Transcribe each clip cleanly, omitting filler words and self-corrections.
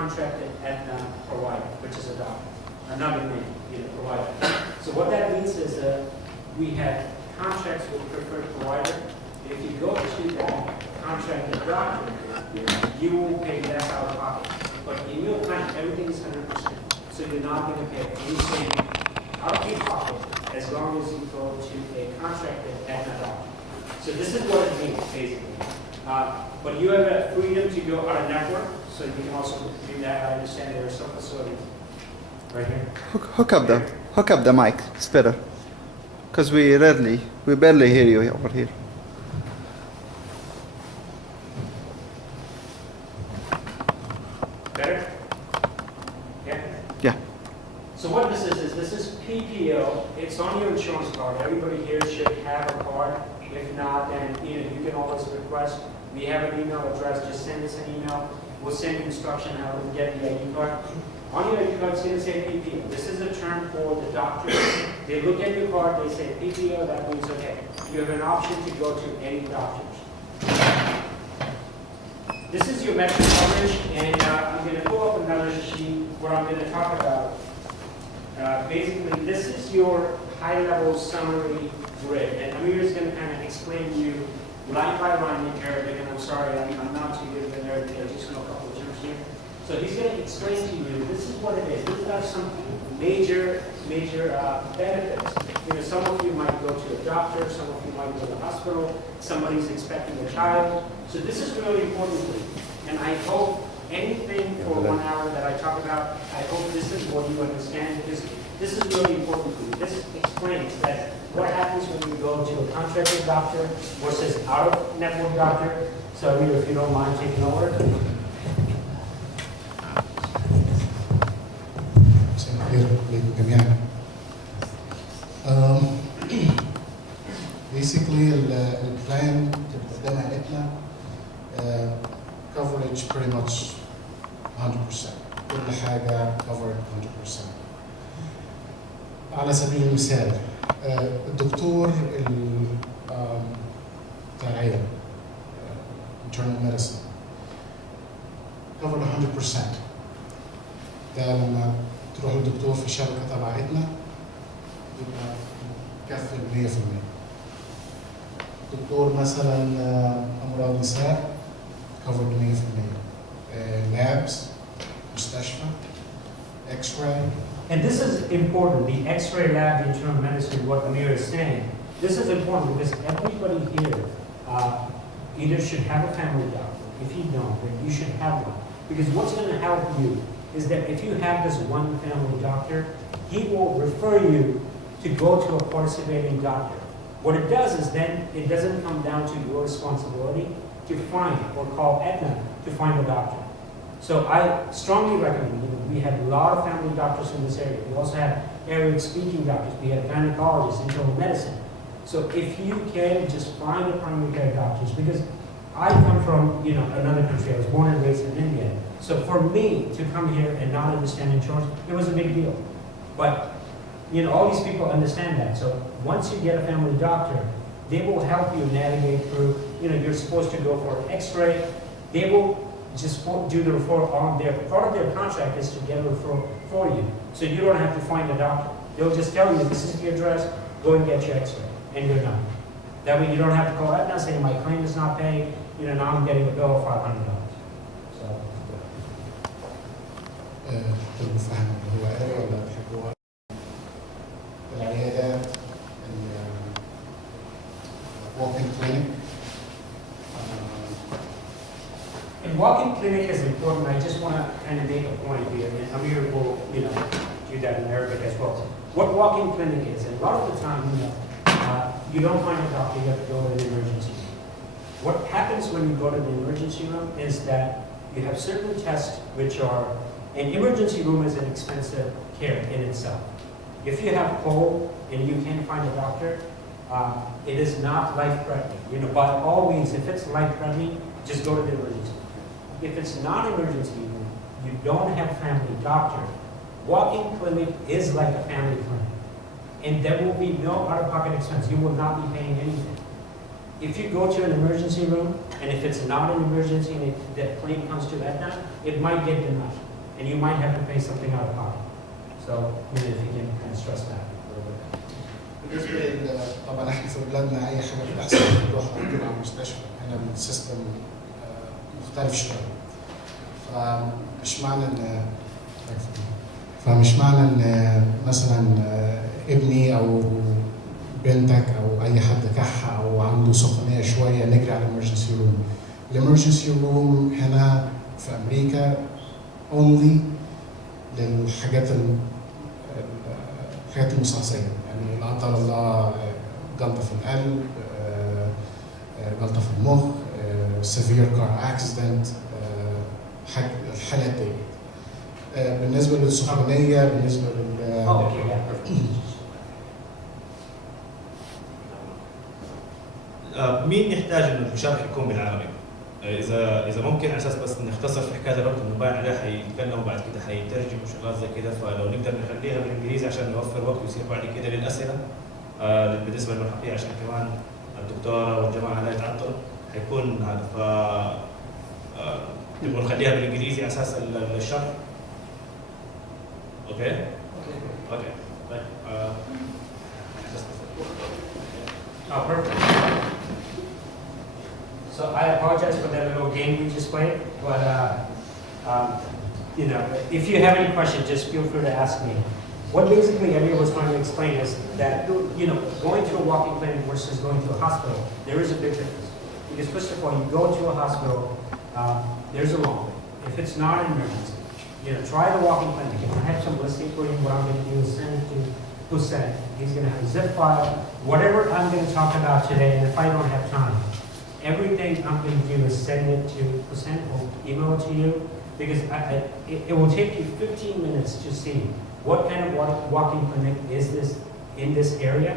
contracted Aetna provider, which is a doctor, another name, provider. So what that means is we have contracts with preferred provider. If you go to that contracted doctor, you will pay less out of pocket. But in your plan, everything is 100%. So you're not going to pay anything out of your pocket as long as you go to a contracted Aetna doctor. So this is what it means, basically. But you have a freedom to go out of network, so you can also do that. I understand there are some facilities right here. Hook up the mic. It's better, because we barely hear you over here. Better? Yeah? Yeah. So what this is PPO. It's on your insurance card. Everybody here should have a card. If not, then you can always request. We have an email address. Just send us an email. We'll send you instruction how to get the ID card. On your ID card, it's going to say PPO. This is a term for the doctor. They look at your card. They say PPO. That means okay. You have an option to go to any doctors. This is your medical coverage, and I'm going to pull up another sheet where I'm going to talk about. Basically, this is your high-level summary grid, and Amir is going to kind of explain to you line by line in Arabic, and I'm sorry, I'm not too good in Arabic, I just know a couple of terms here. So he's going to explain to you, this is what it is. These are some major benefits. Some of you might go to a doctor, some of you might go to the hospital, somebody's expecting a child. So this is really important for you. And I hope anything for 1 hour that I talk about, I hope this is what you understand, because this is really important for you. This explains that what happens when you go to a contracted doctor versus out-of-network doctor. So Amir, if you don't mind taking over. Basically, the plan تقدمها اتنا coverage pretty much 100%. كل حاجة covered 100%. على سبيل المثال الدكتور بتاع العيادة internal medicine covered 100%. ده لما تروح للدكتور في شركة تبع اتنا يبقى كفل 100%. دكتور مثلا أمراض نساء covered 100%. labs, مستشفى, X-ray. And this is important, the X-ray lab, the internal medicine, what Amir is saying. This is important because everybody here either should have a family doctor. If you don't, then you should have one. Because what's going to help you is that if you have this one family doctor, he will refer you to go to a participating doctor. What it does is then it doesn't come down to your responsibility to find or call Etna to find a doctor. So I strongly recommend, we have a lot of family doctors in this area. We also have Arabic-speaking doctors. We have gynecologists, internal medicine. So if you can just find a primary care doctors, because I come from another country. I was born and raised in India. So for me to come here and not understand insurance, it was a big deal. But all these people understand that. So once you get a family doctor, they will help you navigate through. You're supposed to go for an X-ray. They will just do the referral on their part of their contract is to get a referral for you. So you don't have to find a doctor. They'll just tell you this is the address. Go and get your X-ray, and you're done. That way you don't have to call Etna saying my claim is not paid. Now I'm getting a bill of $500. So. المفهم اللي هو قاري ولا بيحبوها؟ العيادات walk-in clinic. And walk-in clinic is important. I just want to kind of make a point here, and Amir will, do that in Arabic as well. What walk-in clinic is, and a lot of the time, you don't find a doctor, you have to go to the emergency room. What happens when you go to the emergency room is that you have certain tests which are, an emergency room is an expensive care in itself. If you have cold and you can't find a doctor, it is not life-threatening. By all means, if it's life-threatening, just go to the emergency room. If it's not emergency room, you don't have a family doctor, walk-in clinic is like a family clinic. And there will be no out-of-pocket expense. You will not be paying anything. If you go to an emergency room, and if it's not an emergency and the claim comes to Etna, it might get denied. and you might have to pay something out of pocket. So, if you can kind of stress that a little bit. بالنسبه طبعا احنا في بلادنا اي حاجه بتحصل بنروح على طول على المستشفى، هنا السيستم مختلف شويه. فمش معنى ان مثلا ابني او بنتك او اي حد كح او عنده سخونيه شويه نجري على الامرجنسي روم. الامرجنسي روم هنا في امريكا only للحاجات الحاجات المستعصيه، يعني لا قدر الله جلطه في القلب، جلطه في المخ، سيفير كار اكسيدنت، الحالات دي. بالنسبه للسخونيه، بالنسبه مين يحتاج انه الشرح يكون بالعربي؟ اذا ممكن على اساس بس نختصر في حكايه الوقت انه باين عليه حيتكلم وبعد كده حيترجم وشغلات زي كده، فلو نقدر نخليها بالانجليزي عشان نوفر وقت ويصير بعد كده للاسئله. بالنسبه للملحقيه عشان كمان الدكتوره والجماعه لا يتعطلوا حيكون هذا، ف نبغى نخليها بالانجليزي على اساس الشرح. اوكي؟ اوكي. طيب Oh, perfect. So I apologize for that little game we just played, but you know, if you have any questions, just feel free to ask me. What basically Amir was trying to explain is that, you know, going to a walking clinic versus going to a hospital, there is a big difference. Because first of all, you go to a hospital, there's a long wait. If it's not an emergency, you know, try the walking clinic. If I have some listing for you, what I'm going to do is send it to Hussein. He's going to have a zip file, whatever I'm going to talk about today, and if I don't have time, everything I'm going to do is send it to Hussein or email it to you, because it will take you 15 minutes to see what kind of walking clinic is this in this area.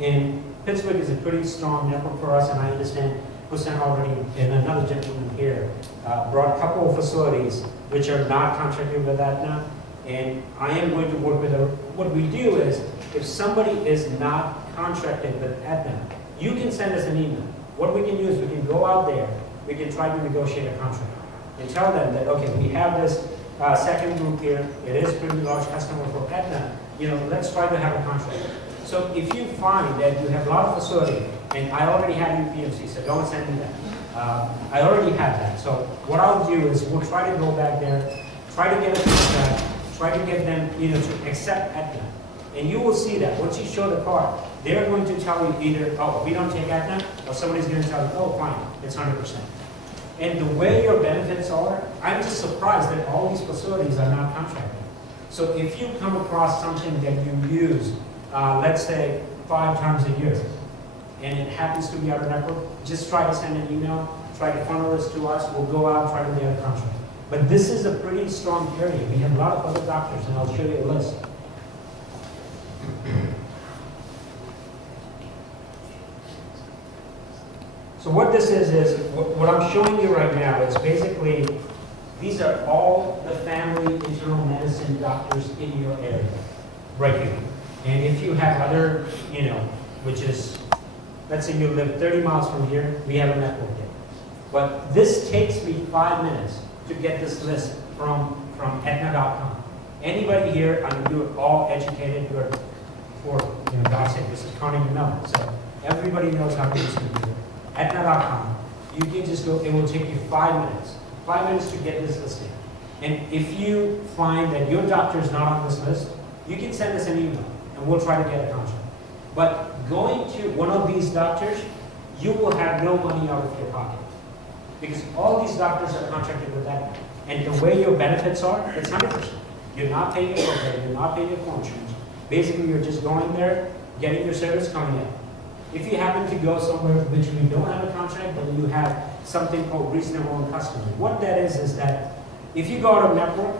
And Pittsburgh is a pretty strong network for us, and I understand Hussein already, and another gentleman here, brought a couple of facilities which are not contracted with Etna, and I am going to work with her. What we do is, if somebody is not contracted with Etna, you can send us an email. What we can do is we can go out there, we can try to negotiate a contract, and tell them that, okay, we have this second group here, it is a pretty large customer for Etna, you know, let's try to have a contract. So if you find that you have a lot of facility, and I already have your PMC, so don't send me that. I already have that. So what I'll do is we'll try to go back there, try to get a contract, try to get them, you know, to accept Etna. And you will see that once you show the card, they're going to tell you either, oh, we don't take Etna, or somebody's going to tell you, oh, fine, it's 100%. And the way your benefits are, I'm just surprised that all these facilities are not contracted. So if you come across something that you use, let's say 5 times a year, and it happens to be out of network, just try to send an email, try to funnel this to us, we'll go out, try to get a contract. But this is a pretty strong area. We have a lot of other doctors, and I'll show you a list. So what this is what I'm showing you right now is basically, these are all the family internal medicine doctors in your area, right here. And if you have other, you know, which is, let's say you live 30 miles from here, we have a network there. But this takes me 5 minutes to get this list from Etna.com. Anybody here, I'm going to do it all educated, you're for, you know, God's sake, this is Carnegie Mellon, so everybody knows how to do this. Etna.com, you can just go, it will take you 5 minutes. 5 minutes to get this listing. And if you find that your doctor is not on this list, you can send us an email and we'll try to get a contract. But going to one of these doctors, you will have no money out of your pocket. Because all these doctors are contracted with that. And the way your benefits are, it's 100%. You're not paying your copay, you're not paying your co-insurance. Basically, you're just going there, getting your service coming in. If you happen to go somewhere which we don't have a contract, then you have something called reasonable and customary. What that is that if you go out of network,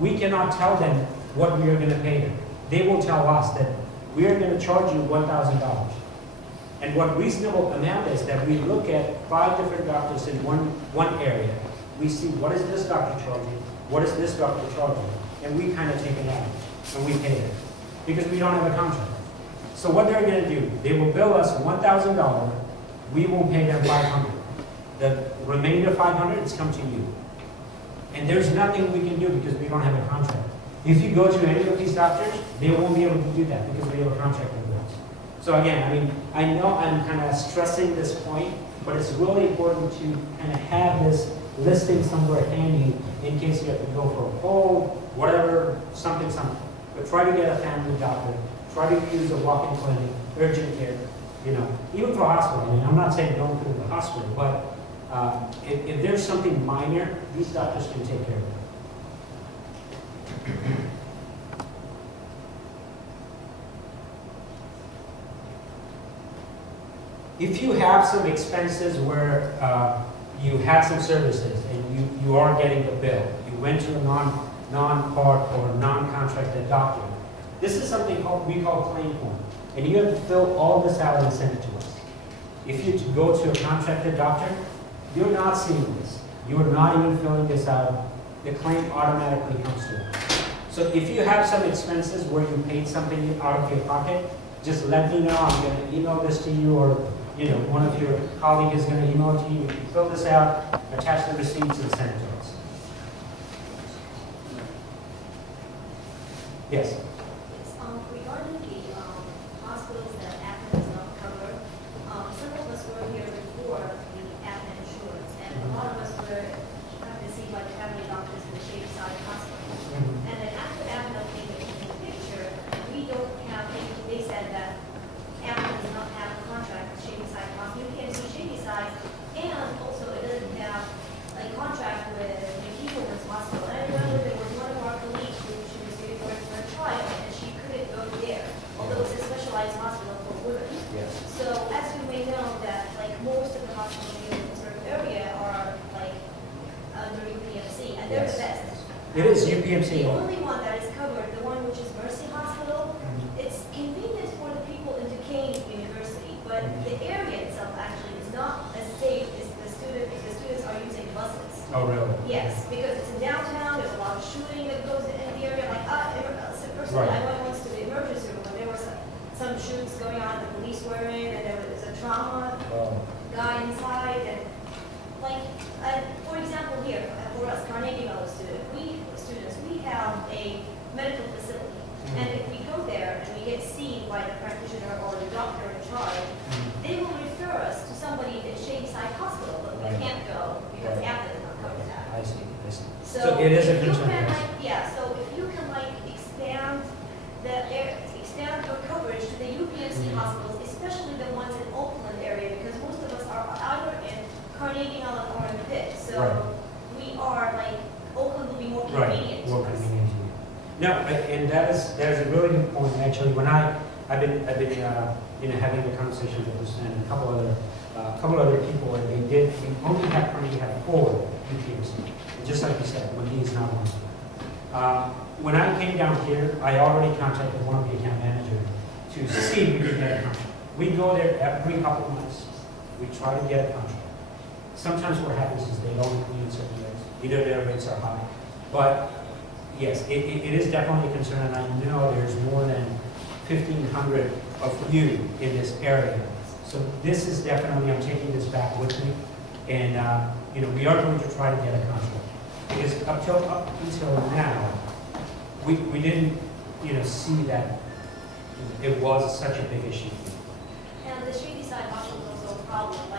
we cannot tell them what we are going to pay them. They will tell us that we are going to charge you $1,000. And what reasonable amount is that we look at 5 different doctors in one area. We see what is this doctor charging, what is this doctor charging, and we kind of take it out and we pay it because we don't have a contract. So what they're going to do, they will bill us $1,000, we will pay them $500. The remainder $500 is come to you. And there's nothing we can do because we don't have a contract. If you go to any of these doctors, they won't be able to do that because we have a contract with them. So again, I mean, I know I'm kind of stressing this point, but it's really important to kind of have this listing somewhere handy in case you have to go for a poll, whatever, something. But try to get a family doctor. Try to use a walk-in clinic, urgent care, you know, even for hospital. I mean, I'm not saying don't go to the hospital, but if there's something minor, these doctors can take care of it. If you have some expenses where you had some services and you are getting a bill, you went to a non-part or non-contracted doctor, this is something we call claim form. And you have to fill all this out and send it to us. If you go to a contracted doctor, you're not seeing this. You are not even filling this out. The claim automatically comes to us. So if you have some expenses where you paid something out of your pocket, just let me know. I'm going to email this to you, or you know, one of your colleagues is going to email it to you. If you fill this out, attach the receipts, and send it to us. Yes. Regarding the hospitals that Aetna does not cover, some of us were here before the Aetna insurance, and a lot of us were seen by the family doctors in the Shadyside Hospital. And then after Aetna came into the picture, we don't have any. They said that Aetna does not have a contract with Shadyside Hospital. You can't see Shadyside, and also it doesn't have a contract with the People's Hospital. And I remember there was one of our colleagues who she was doing work for a trial, and she couldn't go there, although it's a specialized hospital for women. Yes. So as you may know, that like most of the hospitals in a certain area are like under UPMC, and they're the best. It is UPMC. The only one that is covered, the one which is Mercy Hospital, it's convenient for the people in Duquesne University, but the area itself actually is not as safe as the students are using buses. Oh, really? Yes, because it's in downtown, there's a lot of shooting that goes in the area, like, personally, Right. I went once to the emergency room, and there was some shoots going on, the police were in, and there was a trauma guy inside, and like, for example here, for us, Carnegie Mellon students, we have a medical facility, and if we go there and we get seen by the practitioner or the doctor in charge, they will refer us to somebody at Shadyside Hospital, but we Right. can't go because Right. Aetna does not cover that. I see. So So it is a if you concern, can, yes. like, yeah, so if you can like expand your coverage to the UPMC hospitals, especially the ones in Oakland area, because most of us are either in Carnegie Mellon or in Pitt. So Right. we are like, Oakland will be more Right. convenient to More us. convenient to you. No, and that is a really good point. Actually, when I've been having a conversation with this and a couple other people, and we only currently have 4 UPMC. And just like you said, McGee is not one. When I came down here, I already contacted one of the account managers to see if we could get a contract. We go there every couple of months. We try to get a contract. Sometimes what happens is they don't include certain rates. Either their rates are high. But yes, it is definitely a concern, and I know there's more than 1,500 of you in this area. So this is definitely, I'm taking this back with me, and we are going to try to get a contract. Because up until now, we didn't see that it was such a big issue. And the Shadyside hospital is also a problem